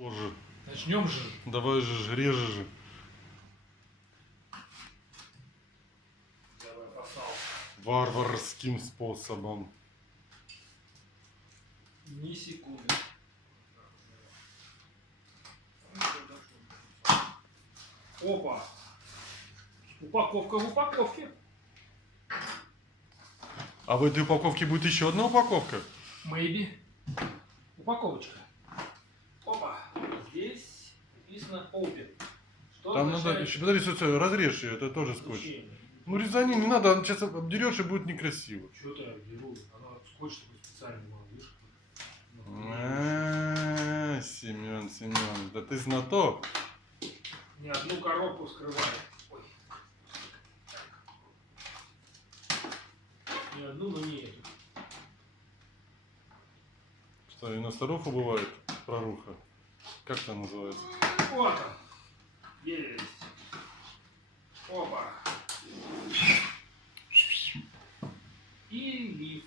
Позже. Начнем же. Давай же, реже же. Давай посал. Варварским способом. Ни секунды. Опа. Упаковка в упаковке. А в этой упаковке будет еще одна упаковка? Maybe. Упаковочка. Опа. Здесь написано open. Что Там означает надо еще, подожди, все, разрежь ее, это тоже скотч. изучение? Ну резани не надо, сейчас обдерешь и будет некрасиво. Что ты беру? Она скотч такой специальный был, видишь? Семен, да ты знаток. Ни одну коробку вскрывает. Ой. Ни одну, но не эту. Что, и на старуху бывает проруха? Как это называется? Вот он. Есть. Опа. И лиф.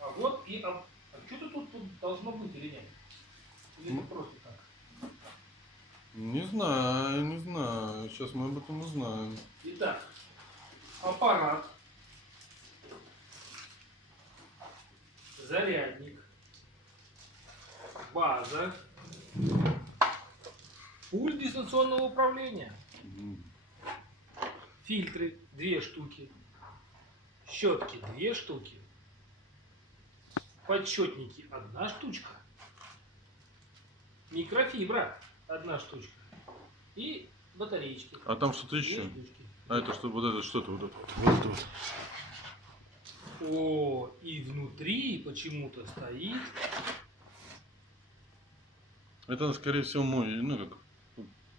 А вот и... А что-то тут должно быть или нет? Или это просто так? Не знаю. Сейчас мы об этом узнаем. Итак, аппарат, зарядник, база, пульт дистанционного управления, фильтры 2 штуки, щетки 2 штуки, подсчетники 1 штучка, микрофибра 1 штучка и батареечки. А там что-то 2 еще? штучки. А это что, вот это что-то, вот это вот. О, и внутри почему-то стоит. Это, скорее всего, мой, ну как,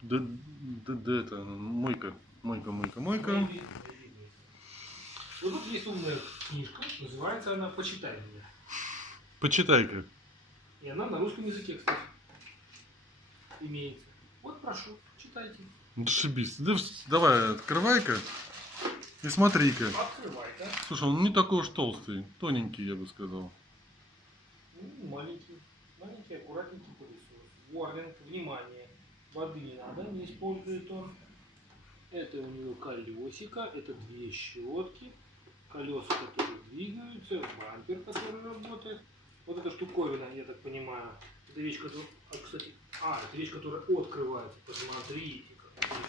это, мойка. Вот тут есть умная книжка, называется она «Почитай меня». Почитай-ка. И она на русском языке, кстати, имеется. Вот, прошу, читайте. Да шибись. Да, давай, открывай-ка и смотри-ка. Открывай-ка. Слушай, он не такой уж толстый, тоненький, я бы сказал. Маленький, аккуратненький пылесос. Warning, внимание, воды не надо, не использует он. Это у него колесико, это 2 щетки, колеса, которые двигаются, бампер, который работает. Вот эта штуковина, я так понимаю, это вещь, которая, кстати, это вещь, которая открывается. Посмотрите,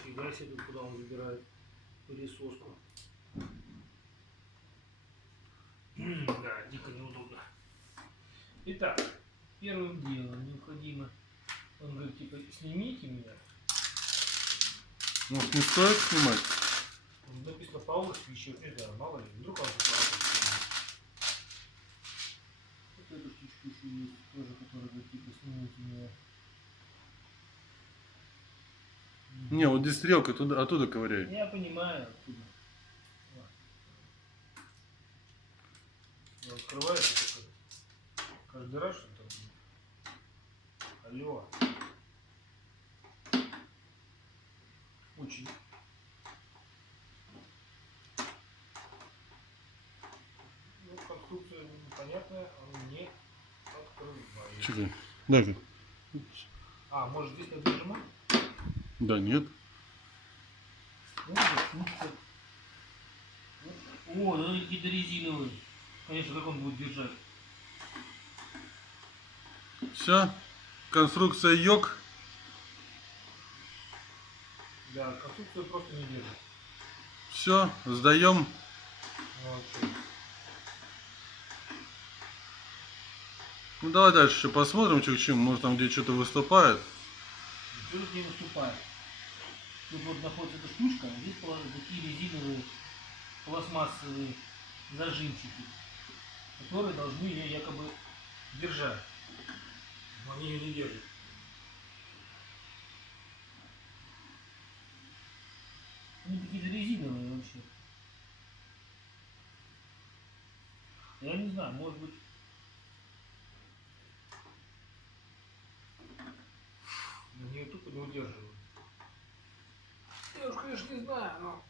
нифига себе, куда он выбирает пылесоску. Да, дико неудобно. Итак, первым делом необходимо, он говорит, типа, снимите меня. Может, не стоит снимать? Написано Power Switch, не знаю, мало ли, вдруг он снимет. Вот эту штучку еще есть, тоже, которая говорит, типа, снимите меня. Не, вот здесь стрелка, оттуда ковыряй. Я понимаю, откуда. Открывается такой. Каждый раз что-то. Алло. Очень. Ну, конструкция непонятная, он не открывается. Чекай. Да-ка. Может здесь надо нажимать? Да, нет. О, ну какие-то резиновые. Конечно, как он будет держать? Все. Конструкция йог. Да, конструкция просто не держит. Все, сдаем. Вот. Ну давай дальше еще посмотрим, что к чему. Может там где что-то выступает. Ничего тут не выступает. Тут вот находится эта штучка, а здесь такие резиновые пластмассовые зажимчики, которые должны ее якобы держать. Но они ее не держат. Они какие-то резиновые вообще. Я не знаю, может быть. Они ее тупо не удерживают. Я уж, конечно, не знаю, но...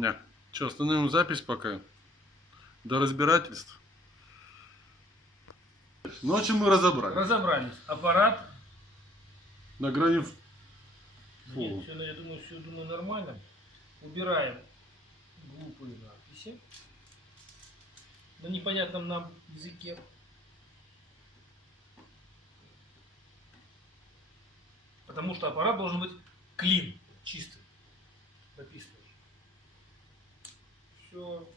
Да. Что, остановим запись пока? до разбирательств. Ну, в общем, мы разобрали. Разобрались. Аппарат. На грани... Нет, все, я думаю, все нормально. Убираем глупые надписи на непонятном нам языке. Потому что аппарат должен быть clean, чистый. Написано. Все.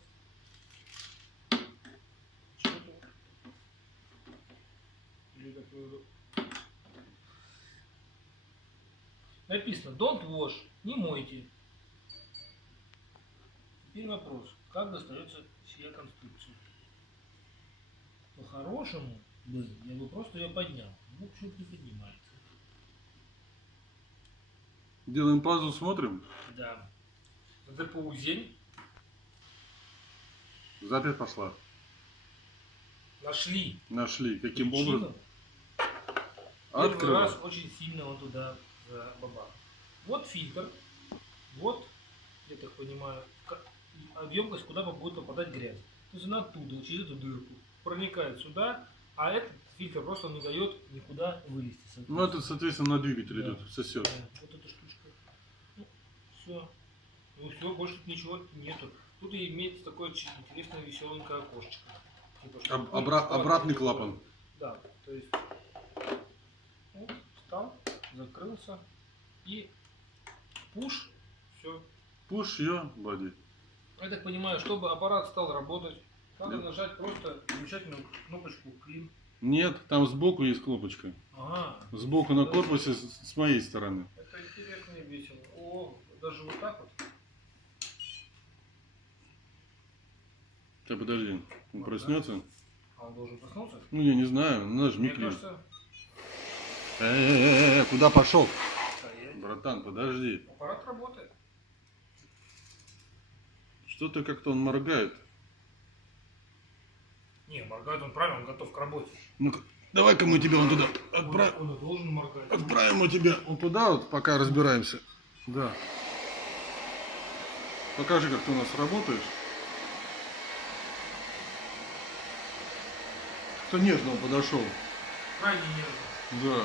Написано don't wash, не мойте. Теперь вопрос, как достается сия конструкция? По-хорошему, я бы просто ее поднял. Ну, почему-то не поднимается. Делаем паузу, смотрим. Да. Это паузень. Запись пошла. Нашли. Нашли. Каким причину. образом? Первый Открывай. раз очень сильно он туда забабал. Вот фильтр. Вот, я так понимаю, емкость, куда будет попадать грязь. То есть она оттуда, вот через эту дырку, проникает сюда, а этот фильтр просто не дает никуда вылезти. Ну, это, соответственно, на двигатель Да. идет, сосет. Да, вот эта штучка. Ну, все. Ну все, больше тут ничего нету. Тут и имеется такое очень интересное веселенькое окошечко. Типа, что Обратный клапан. Да, то есть вот, встал, закрылся и пуш, все. Push your body. Я так понимаю, чтобы аппарат стал работать, надо Да. нажать просто замечательную кнопочку Clean. Нет, там сбоку есть кнопочка. Ага. Сбоку на корпусе с моей стороны. Это интересно и весело. О, даже вот так вот. Так, подожди, он проснется? А он должен проснуться? Ну, я не знаю, нажми Мне клин. кажется, Куда пошел? стоять. Братан, подожди. Аппарат работает. Что-то как-то он моргает. Не, моргает он правильно, он готов к работе. Ну-ка, давай-ка мы тебя вон туда Он и должен моргать. отправим мы тебя вот туда, вот, пока разбираемся. Да. Покажи, как ты у нас работаешь. Кто нежно подошел. Крайне нервно. Да.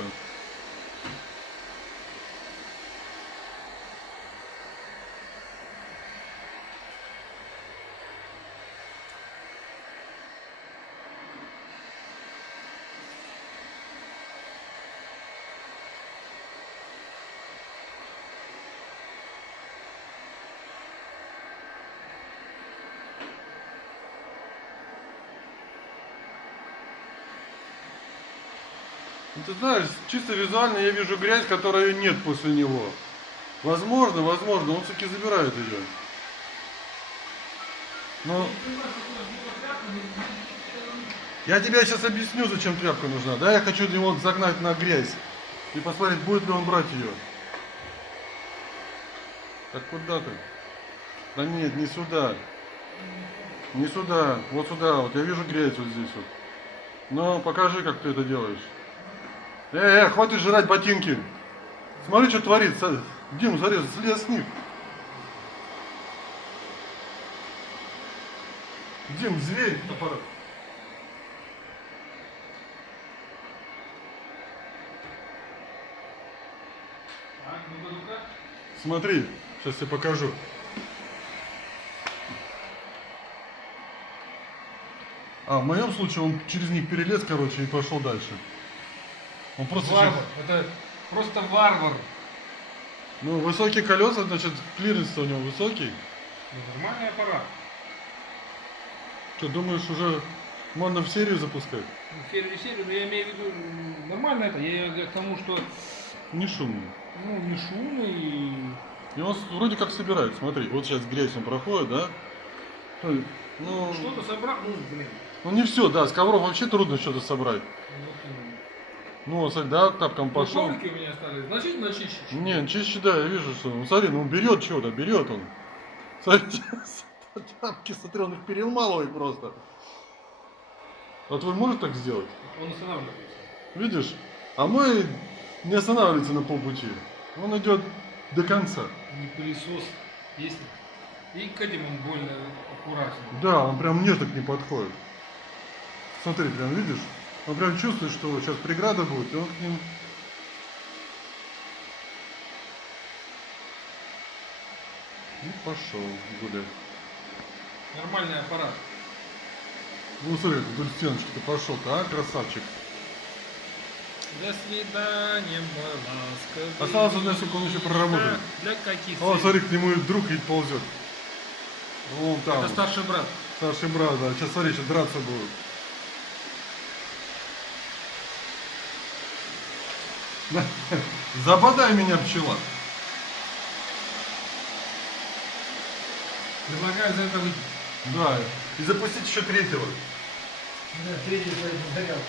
Ну, ты знаешь, чисто визуально я вижу грязь, которой нет после него. Возможно, он все-таки забирает ее. Но я тебе сейчас объясню, зачем тряпка нужна. Да, я хочу его загнать на грязь и посмотреть, будет ли он брать ее. Так куда ты? Да нет, не сюда. Не сюда, вот сюда. Вот я вижу грязь вот здесь вот. Но покажи, как ты это делаешь. Хватит жрать ботинки. Смотри, что творится. Дим, смотри, слез с них. Дим, зверь, аппарат. Смотри, сейчас я покажу. А, в моем случае он через них перелез, короче, и пошел дальше. Он просто... Варвар. Это просто варвар. Ну, высокие колеса, значит, клиренс у него высокий. Ну, нормальный аппарат. Что, думаешь, уже можно в серию запускать? Серию, но я имею в виду, нормально это. Я к тому, что Не шумно. ну, не шумный и... И он вроде как собирает, смотри, вот сейчас грязь он проходит, да? Ну, Что-то собрал. Ну, блин. ну не все, да, с ковров вообще трудно что-то собрать. Вот именно. Ну, смотри, да, тапком Ну, пошел. коврики у меня стали значительно чище. чем- Не, чище, да, я вижу, что, ну, смотри, ну берет что-то, берет он. Смотри, тапки, смотри, он их перемалывает просто. А твой может так сделать? Он останавливается. Видишь? А мой не останавливается на полпути. Он идет до конца. Не пылесос. Есть. И к этим он больно аккуратнее. Да, он прям нежно к ней подходит. Смотри, прям видишь? Он прям чувствует, что сейчас преграда будет, и он к ним... И пошел гулять. Нормальный аппарат. Ну смотри, вдоль стеночки-то пошел-то, а, красавчик. До свидания, мой ласковый. Осталось одна секунда, он еще проработает. Для каких О, целей? смотри, к нему и друг ведь ползет. Вон там. Это старший брат. Старший брат, да. Сейчас смотри, сейчас драться будут. Забодай меня, пчела. Предлагаю за это выпить. Да. И запустить еще третьего. Да, третий зарядку.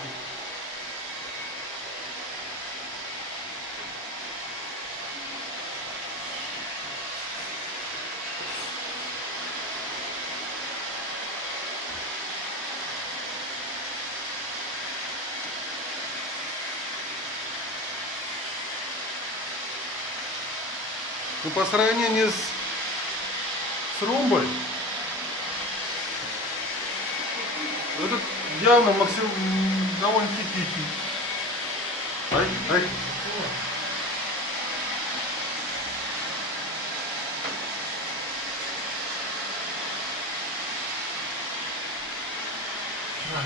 Ну, по сравнению с Румбой, этот явно Максим довольно-таки тихий. Ай, ай.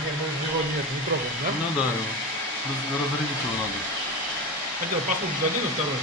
Нет, мы его не трогаем, да? Ну да, разрядить его надо. Хотел послушать один и второй.